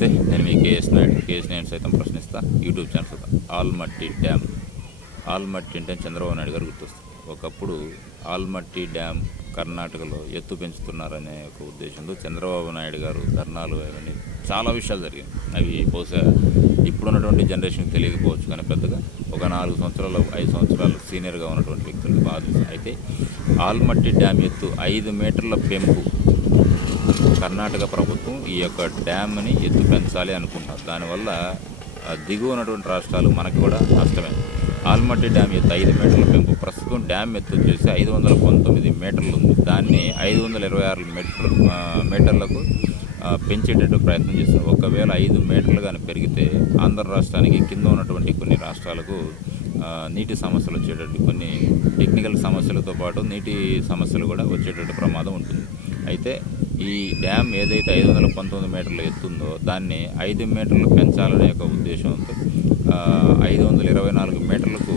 నమస్తే నేను మీ కేఎస్ నాయుడు కేఎస్ నాయుడు సైతం ప్రశ్నిస్తా. YouTube channel Almatti dam. Almatti అంటే చంద్రబాబు నాయుడు గారు గుర్తొస్తుంది ఒకప్పుడు ఆల్మట్టి డ్యామ్ కర్ణాటకలో ఎత్తు పెంచుతున్నారనే ఒక ఉద్దేశంతో చంద్రబాబు నాయుడు గారు ధర్నాలు అవన్నీ చాలా విషయాలు జరిగాయి. అవి బహుశా ఇప్పుడున్నటువంటి జనరేషన్కి తెలియకపోవచ్చు కానీ పెద్దగా ఒక నాలుగు సంవత్సరాలు ఐదు సంవత్సరాలు సీనియర్గా ఉన్నటువంటి వ్యక్తులకు బాధ అయితే ఆల్మట్టి డ్యామ్ ఎత్తు ఐదు మీటర్ల పెంపు కర్ణాటక ప్రభుత్వం ఈ యొక్క డ్యామ్ని ఎత్తు పెంచాలి అనుకుంటున్నారు. దానివల్ల దిగువ ఉన్నటువంటి రాష్ట్రాలు మనకు కూడా నష్టమే. ఆల్మట్టి డ్యామ్ ఎత్తు ఐదు మీటర్ల పెంపు. ప్రస్తుతం డ్యామ్ ఎత్తు వచ్చేసి ఐదు వందల పంతొమ్మిది మీటర్లు ఉంది దాన్ని ఐదు వందల ఇరవై ఆరు మీటర్ మీటర్లకు పెంచేటట్టు ప్రయత్నం చేస్తున్నారు. ఒకవేళ ఐదు మీటర్లు కానీ పెరిగితే ఆంధ్ర రాష్ట్రానికి కింద ఉన్నటువంటి కొన్ని రాష్ట్రాలకు నీటి సమస్యలు వచ్చేటట్టు కొన్ని టెక్నికల్ సమస్యలతో పాటు నీటి సమస్యలు కూడా వచ్చేటట్టు ప్రమాదం ఉంటుంది. అయితే ఈ డ్యామ్ ఏదైతే ఐదు వందల పంతొమ్మిది మీటర్లు ఎత్తుందో దాన్ని ఐదు మీటర్లు పెంచాలనే ఒక ఉద్దేశంతో ఐదు వందల ఇరవై నాలుగు మీటర్లకు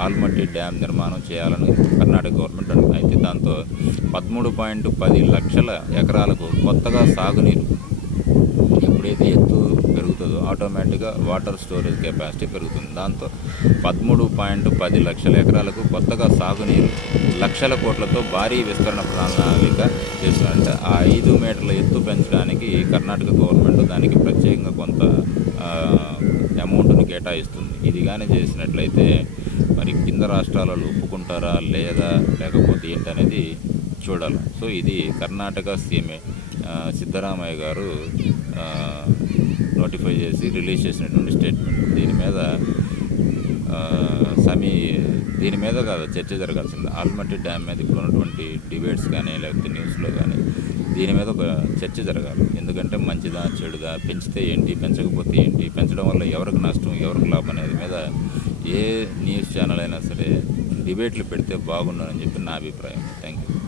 ఆల్మట్టి డ్యామ్ నిర్మాణం చేయాలని కర్ణాటక గవర్నమెంట్ అంటుంది అయితే దాంతో పదమూడు పాయింట్ పది లక్షల ఎకరాలకు కొత్తగా సాగునీరు ఎప్పుడైతే ఎత్తు పెరుగుతుందో ఆటోమేటిక్గా వాటర్ స్టోరేజ్ కెపాసిటీ పెరుగుతుంది. దాంతో పదమూడు పాయింట్ పది లక్షల ఎకరాలకు కొత్తగా సాగునీరు లక్షల కోట్లతో భారీ విస్తరణ ప్రణాళిక చేస్తున్నారంటే ఆ ఐదు మీటర్ల ఎత్తు పెంచడానికి కర్ణాటక గవర్నమెంట్ దానికి ప్రత్యేకంగా కొంత అమౌంట్ని కేటాయిస్తుంది. ఇది కానీ చేసినట్లయితే మరి కింద రాష్ట్రాలలో ఒప్పుకుంటారా లేదా లేకపోతే ఏంటనేది చూడాలి. సో ఇది కర్ణాటక సీఎంఏ సిద్ధరామయ్య గారు నోటిఫై చేసి రిలీజ్ చేసినటువంటి స్టేట్మెంట్ దీని మీద సమీ దీని మీద కాదు చర్చ జరగాల్సింది. ఆల్మట్టి డ్యామ్ మీద ఇప్పుడు ఉన్నటువంటి డిబేట్స్ కానీ లేకపోతే న్యూస్లో కానీ దీని మీద ఒక చర్చ జరగాలి. ఎందుకంటే మంచిదా చెడుదా పెంచితే ఏంటి పెంచకపోతే ఏంటి పెంచడం వల్ల ఎవరికి నష్టం ఎవరికి లాభం అనేది మీద ఏ న్యూస్ ఛానల్ అయినా సరే డిబేట్లు పెడితే బాగుండని చెప్పి నా అభిప్రాయం. Thank you